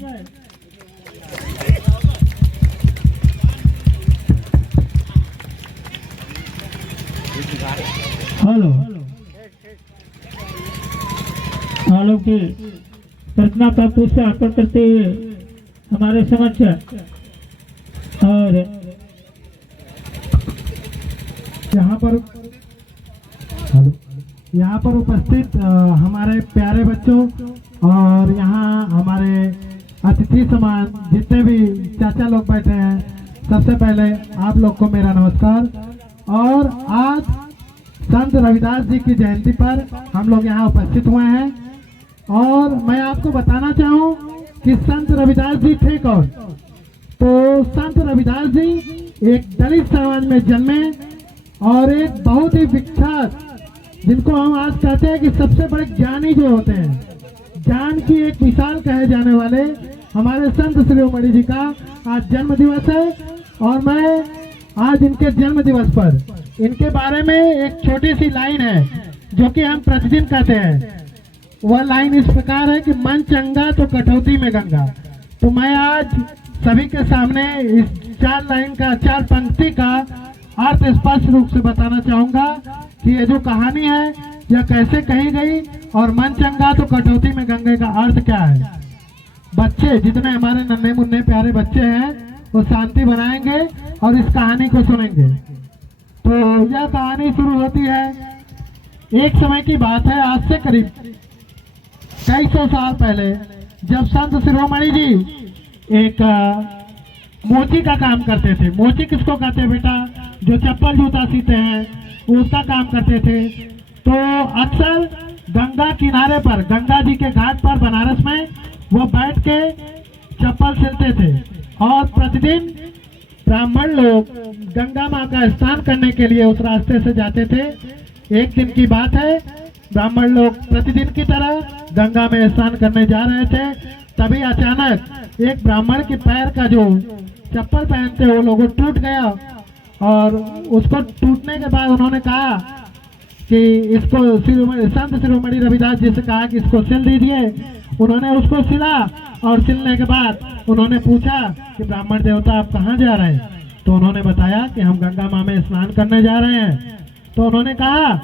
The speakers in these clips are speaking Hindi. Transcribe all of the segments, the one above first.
हेलो आलों की प्रार्थना का पुष्प अर्पण करते हुए हमारे समक्ष और यहाँ पर उपस्थित हमारे प्यारे बच्चों और यहाँ हमारे अतिथि समान जितने भी चाचा लोग बैठे हैं, सबसे पहले आप लोग को मेरा नमस्कार। और आज संत रविदास जी की जयंती पर हम लोग यहाँ उपस्थित हुए हैं और मैं आपको बताना चाहूँ कि संत रविदास जी थे कौन। तो संत रविदास जी एक दलित समाज में जन्मे और एक बहुत ही विख्यात, जिनको हम आज कहते हैं कि सबसे बड़े ज्ञानी जो होते हैं, ज्ञान की एक मिसाल कहे जाने वाले हमारे संत शिरोमणि जी का आज जन्म दिवस है। और मैं आज इनके जन्म दिवस पर इनके बारे में एक छोटी सी लाइन है जो कि हम प्रतिदिन कहते हैं। वह लाइन इस प्रकार है कि मन चंगा तो कटौती में गंगा। तो मैं आज सभी के सामने इस 4 लाइन का 4 पंक्ति का अर्थ स्पष्ट रूप से बताना चाहूंगा कि ये जो कहानी है यह कैसे कही गई और मन चंगा तो कटौती में गंगे का अर्थ क्या है। बच्चे जितने हमारे नन्हे मुन्ने प्यारे बच्चे हैं वो शांति बनाएंगे और इस कहानी को सुनेंगे। तो यह कहानी शुरू होती है, एक समय की बात है, आज से करीब कई सौ साल पहले, जब संत शिरोमणि जी एक मोची का काम करते थे। मोची किसको कहते हैं बेटा? जो चप्पल जूता सीते हैं उसका काम करते थे। तो अक्सर गंगा किनारे पर, गंगा जी के घाट पर बनारस में वो बैठ के चप्पल सिलते थे। और प्रतिदिन ब्राह्मण लोग गंगा माँ का स्नान करने के लिए उस रास्ते से जाते थे। एक दिन की बात है, ब्राह्मण लोग प्रतिदिन की तरह गंगा में स्नान करने जा रहे थे। तभी अचानक एक ब्राह्मण के पैर का जो चप्पल पहनते वो लोगों टूट गया और उसको टूटने के बाद उन्होंने कहा कि इसको संत शिरोमणि रविदास जी से कहा कि इसको सिल दीजिए। उन्होंने उसको सिला और सिलने के बाद उन्होंने पूछा कि ब्राह्मण देवता आप कहाँ जा रहे हैं? तो उन्होंने बताया कि हम गंगा माँ में स्नान करने जा रहे हैं। तो उन्होंने कहा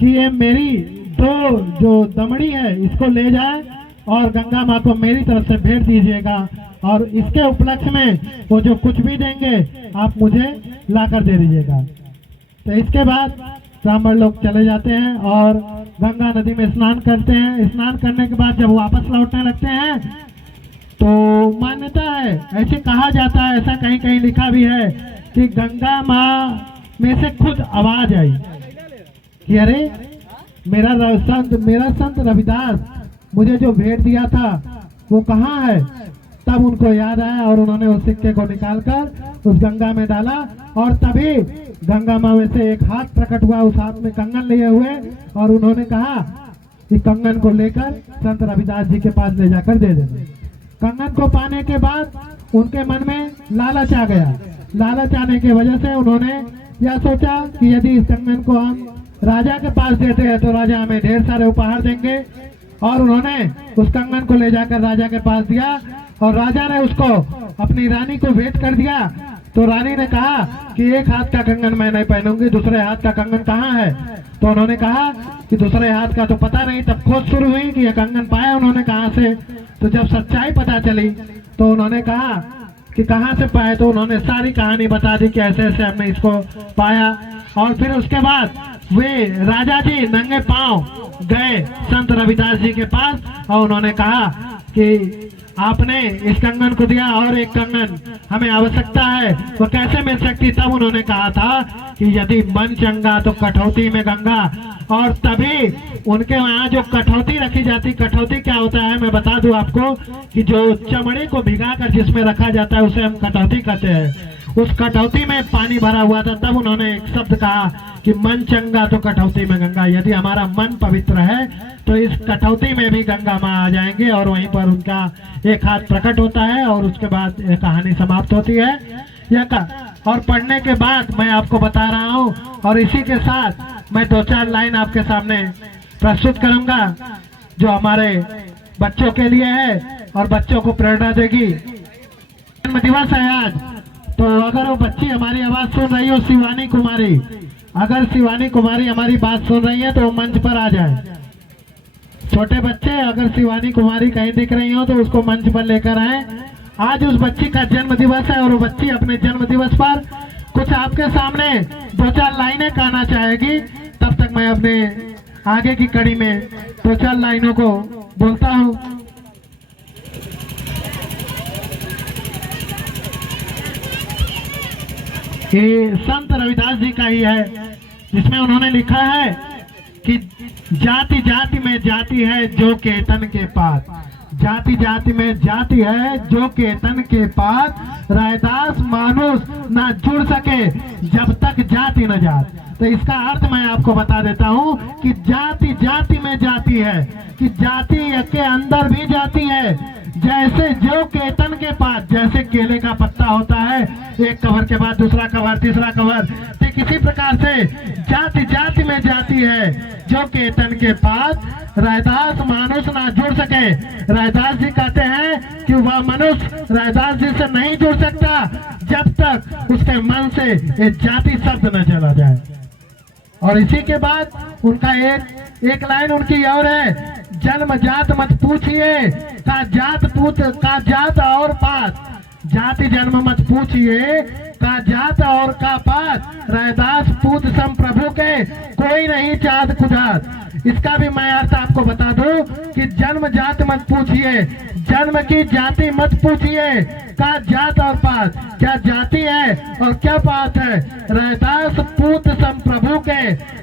कि ये मेरी 2 जो दमड़ी है इसको ले जाए और गंगा माँ को मेरी तरफ से भेंट दीजिएगा और इसके उपलक्ष्य में वो जो कुछ भी देंगे आप मुझे लाकर दे दीजिएगा। तो इसके बाद ब्राह्मण लोग चले जाते हैं और गंगा नदी में स्नान करते हैं। स्नान करने के बाद जब वापस लौटने लगते हैं तो मान्यता है, ऐसे कहा जाता है, ऐसा कहीं कहीं लिखा भी है कि गंगा माँ में से खुद आवाज आई कि अरे मेरा संत रविदास मुझे जो भेंट दिया था वो कहाँ है। तब उनको याद आया और उन्होंने उस सिक्के को निकालकर उस गंगा में डाला और तभी गंगा माँ में से एक हाथ प्रकट हुआ, उस हाथ में कंगन लिए हुए, और उन्होंने कहा कि कंगन को लेकर संत रविदास जी के पास ले जाकर दे देंगे। कंगन को पाने के बाद उनके मन में लालच आ गया। लालच आने की वजह से उन्होंने यह सोचा कि यदि इस कंगन को हम राजा के पास देते हैं तो राजा हमें ढेर सारे उपहार देंगे। और उन्होंने उस कंगन को ले जाकर राजा के पास दिया और राजा ने उसको अपनी रानी को भेंट कर दिया। तो रानी ने कहा कि एक हाथ का कंगन मैं नहीं पहनूंगी, दूसरे हाथ का कंगन कहाँ है? तो उन्होंने कहा कि दूसरे हाथ का तो पता नहीं। तब खोज शुरू हुई कि यह कंगन पाया उन्होंने कहाँ से। तो जब सच्चाई पता चली तो उन्होंने कहा कि कहाँ से पाए। तो उन्होंने सारी कहानी बता दी कि ऐसे ऐसे हमने इसको पाया। और फिर उसके बाद वे राजा जी नंगे पांव गए संत रविदास जी के पास और उन्होंने कहा कि आपने इस कंगन को दिया और एक कंगन हमें आवश्यकता है, वो कैसे मिल सकती? तब उन्होंने कहा था कि यदि मन चंगा तो कठौती में गंगा। और तभी उनके वहाँ जो कठौती रखी जाती, कठौती क्या होता है मैं बता दूं आपको कि जो चमड़े को भिगाकर जिसमें रखा जाता है उसे हम कठौती कहते हैं। उस कठौती में पानी भरा हुआ था। तब उन्होंने एक शब्द कहा कि मन चंगा तो कठौती में गंगा। यदि हमारा मन पवित्र है तो इस कठौती में भी गंगा माँ आ जाएंगे। और वहीं पर उनका एक हाथ प्रकट होता है और उसके बाद ये कहानी समाप्त होती है। और पढ़ने के बाद मैं आपको बता रहा हूँ और इसी के साथ मैं 2-4 लाइन आपके सामने प्रस्तुत करूंगा जो हमारे बच्चों के लिए है। और बच्चों को प्रेरणा देगी। जन्म दिवस है आज, तो अगर वो बच्ची हमारी आवाज सुन रही हो, शिवानी कुमारी, अगर शिवानी कुमारी हमारी बात सुन रही है तो वो मंच पर आ जाए। छोटे बच्चे अगर शिवानी कुमारी कहीं दिख रही हो तो उसको मंच पर लेकर आए। आज उस बच्ची का जन्म दिवस है और वो बच्ची अपने जन्म दिवस पर कुछ आपके सामने 2-4 लाइनें कहना चाहेगी। तब तक मैं अपने आगे की कड़ी में 2-4 लाइनों को बोलता हूँ। ये संत रविदास जी का ही है, जिसमें उन्होंने लिखा है कि जाति जाति में जाति है जो केतन के पास, जाति जाति में जाति है जो केतन के पास, रैदास मानुष ना जुड़ सके जब तक जाति न जात। तो इसका अर्थ मैं आपको बता देता हूँ कि जाति जाति में जाति है, कि जाति के अंदर भी जाति है। जैसे जो केतन के पास, जैसे केले का पत्ता होता है, एक कवर के बाद दूसरा कवर, तीसरा कवर, तो किसी प्रकार से जाति जाति में जाति है जो केतन के पास, रैदास मानुष ना जुड़ सके। रैदास जी कहते हैं कि वह मनुष्य रैदास जी से नहीं जुड़ सकता जब तक उसके मन से ये जाति शब्द न चला जाए। और इसी के बाद उनका एक लाइन उनकी और है, जन्म जात मत पूछिए का जात और पात, जाति जन्म मत पूछिए का जात और का पात, रैदास पूत सम प्रभु के कोई नहीं चाँद कुजात। इसका भी मैं अर्थ आपको बता दूं कि जन्म जात मत पूछिए, जन्म की जाति मत पूछिए, का जात और पात, क्या जाति है और क्या पात है। रैदास पूत सम प्रभु के,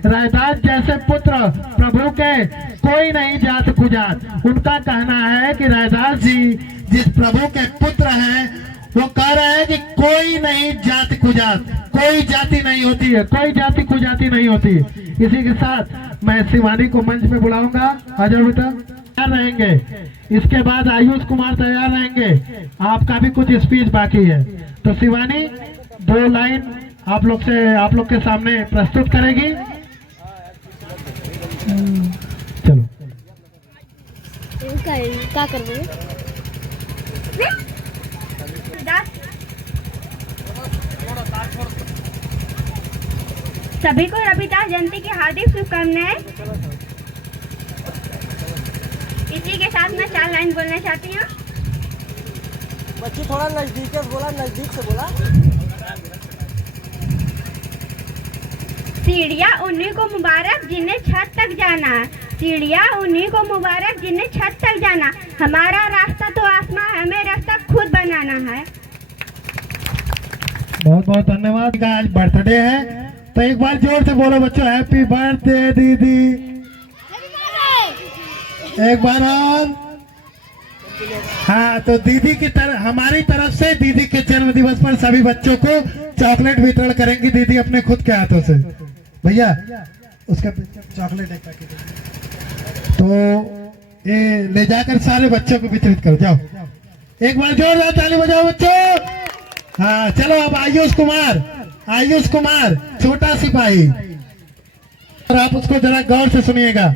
रैदास जैसे पुत्र प्रभु के कोई नहीं जात कुजात। उनका कहना है कि रैदास जी जिस प्रभु के पुत्र हैं वो कह रहे हैं कि कोई नहीं जाति कुजात, कोई जाति नहीं होती है, कोई जाति कुजाति नहीं होती। इसी के साथ मैं शिवानी को मंच पे बुलाऊंगा। आ जाओ बेटा, तैयार रहेंगे। इसके बाद आयुष कुमार तैयार रहेंगे, आपका भी कुछ स्पीच बाकी है। तो शिवानी 2 लाइन आप लोग के सामने प्रस्तुत करेगी। चलो क्या कर रहे हैं? सभी को रविदास जयंती की हार्दिक शुभकामनाएं। इसी के साथ मैं 4 लाइन बोलना चाहती हूँ। बच्ची थोड़ा नजदीक से बोला, नजदीक से बोला। सीढ़ियाँ उन्हीं को मुबारक जिन्हें छत तक जाना, सीढ़ियाँ उन्हीं को मुबारक जिन्हें छत तक जाना, हमारा रास्ता तो आसमां, हमें रास्ता खुद बनाना है। बहुत बहुत धन्यवाद। आज बर्थडे है तो एक बार जोर से बोलो बच्चों, हैप्पी बर्थडे दीदी। एक बार और। हाँ, तो दीदी की तरफ, हमारी तरफ से दीदी के जन्म दिवस पर सभी बच्चों को चॉकलेट वितरण करेंगी दीदी अपने खुद के हाथों से। भैया उसका चॉकलेट एक पैकेट तो ये ले जाकर सारे बच्चों को वितरित कर जाओ। एक बार जोरदार ताली बजाओ बच्चों। हाँ चलो, अब आयुष कुमार छोटा सिपाही, और आप उसको जरा गौर से सुनिएगा।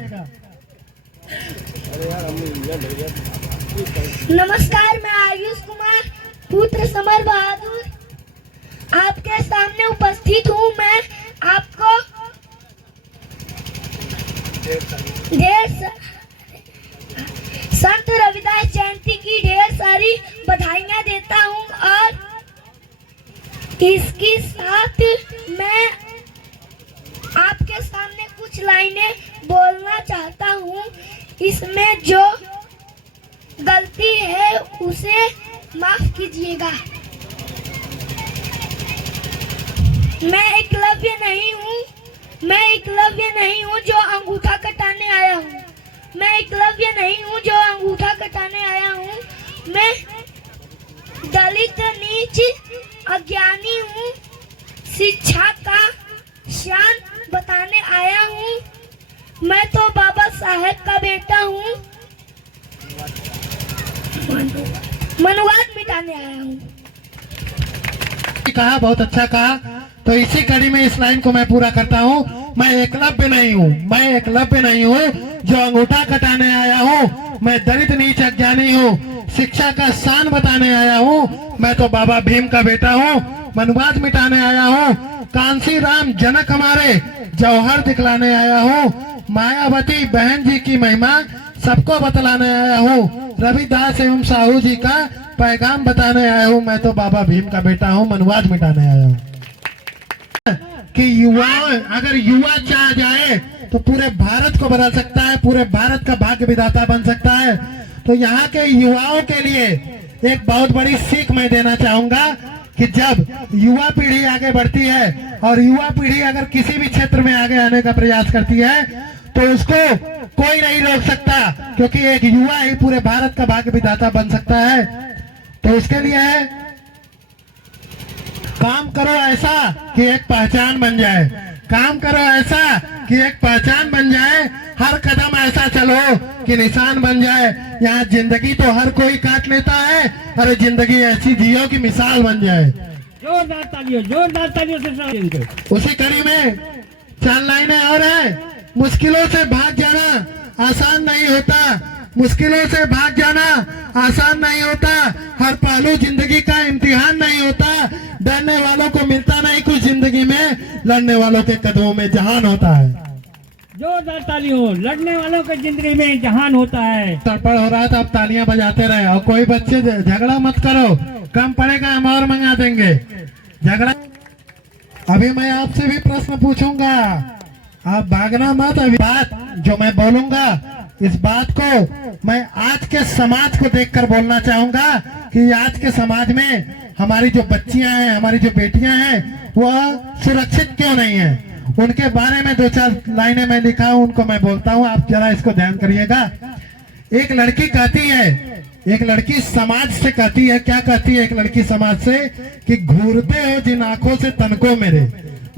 नमस्कार, मैं आयुष कुमार पुत्र समर बहादुर आपके सामने उपस्थित हूँ। मैं आपको संत रविदास जयंती की ढेर सारी बधाइयाँ देता हूँ और इसके साथ मैं आपके सामने कुछ लाइनें बोलना चाहता हूँ। इसमें जो गलती है उसे माफ कीजिएगा। मैं एकलव्य नहीं हूँ जो अंगूठा कटाने आया हूँ। मैं एकलव्य नहीं हूँ जो अंगूठा कटाने आया हूँ। मैं दलित नीच अज्ञानी हूँ, शिक्षा का शान बताने आया हूँ। मैं तो बाबा साहेब का बेटा हूँ, मनुवाद मिटाने आया हूँ। कहा, बहुत अच्छा कहा। तो इसी कड़ी में इस लाइन को मैं पूरा करता हूँ। मैं एकलव्य नहीं हूँ जो अंगूठा कटाने आया हूँ। मैं दलित नीच अज्ञानी हूँ, शिक्षा का शान बताने आया हूँ। मैं तो बाबा भीम का बेटा हूँ, मनवाद मिटाने आया हूँ। कांसी राम जनक हमारे जौहर दिखलाने आया हूँ। मायावती बहन जी की महिमा सबको बतलाने आया हूँ। रविदास एवं साहू जी का पैगाम बताने आया हूँ। मैं तो बाबा भीम का बेटा हूँ, मनवाद मिटाने आया हूँ। कि युवा, अगर युवा चाह जाए तो पूरे भारत को बदल सकता है, पूरे भारत का भाग्य विधाता बन सकता है। तो यहाँ के युवाओं के लिए एक बहुत बड़ी सीख मैं देना चाहूंगा कि जब युवा पीढ़ी आगे बढ़ती है और युवा पीढ़ी अगर किसी भी क्षेत्र में आगे आने का प्रयास करती है तो उसको कोई नहीं रोक सकता, क्योंकि एक युवा ही पूरे भारत का भाग्य विधाता बन सकता है। तो उसके लिए है, काम करो ऐसा कि एक पहचान बन जाए, काम करो ऐसा कि एक पहचान बन जाए, हर कदम ऐसा चलो कि निशान बन जाए। यहाँ जिंदगी तो हर कोई काट लेता है, अरे जिंदगी ऐसी जियो कि मिसाल बन जाए। जोरदार तालियों से उसी कड़ी में 4 लाइनें और है। मुश्किलों से भाग जाना आसान नहीं होता, मुश्किलों से भाग जाना आसान नहीं होता। हर पहलू जिंदगी का इम्तिहान नहीं होता। डरने वालों को मिलता नहीं कुछ जिंदगी में, लड़ने वालों के कदमों में जहान होता है। जोरदार तालियों, लड़ने वालों की जिंदगी में जहान होता है। तड़पड़ हो रहा था, आप तालियां बजाते रहे। और कोई बच्चे झगड़ा मत करो, कम पड़ेगा हम और मंगा देंगे। झगड़ा, अभी मैं आपसे भी प्रश्न पूछूंगा, आप भागना मत। अभी बात जो मैं बोलूंगा, इस बात को मैं आज के समाज को देखकर बोलना चाहूंगा कि आज के समाज में हमारी जो बच्चियां हैं, हमारी जो बेटियां हैं, वह सुरक्षित क्यों नहीं है। उनके बारे में 2-4 लाइनें मैं लिखा हूं, उनको मैं बोलता हूं, आप जरा इसको ध्यान करिएगा। एक लड़की कहती है, एक लड़की समाज से कहती है, क्या कहती है एक लड़की समाज से, कि घूरते हो जिन आंखों से तनको मेरे,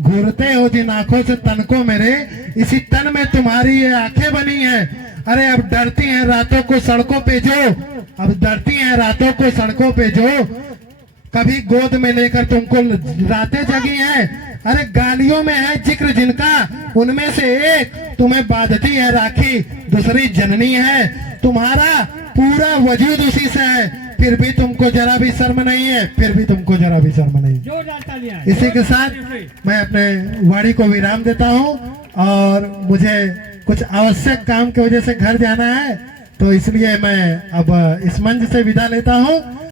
घूरते हो जिन आंखों से तनको मेरे, इसी तन में तुम्हारी ये आंखें बनी है। अरे अब डरती हैं रातों को सड़कों पे जो, अब डरती हैं रातों को सड़कों पे जो, कभी गोद में लेकर तुमको रातें जगी हैं। अरे गालियों में है जिक्र जिनका, उनमें से एक तुम्हें बांधती है राखी, दूसरी जननी है। तुम्हारा पूरा वजूद उसी से है, फिर भी तुमको जरा भी शर्म नहीं है, फिर भी तुमको जरा भी शर्म नहीं। जोरदार तालियां। इसी के साथ मैं अपने वाणी को विराम देता हूं, और मुझे कुछ आवश्यक काम की वजह से घर जाना है, तो इसलिए मैं अब इस मंच से विदा लेता हूं।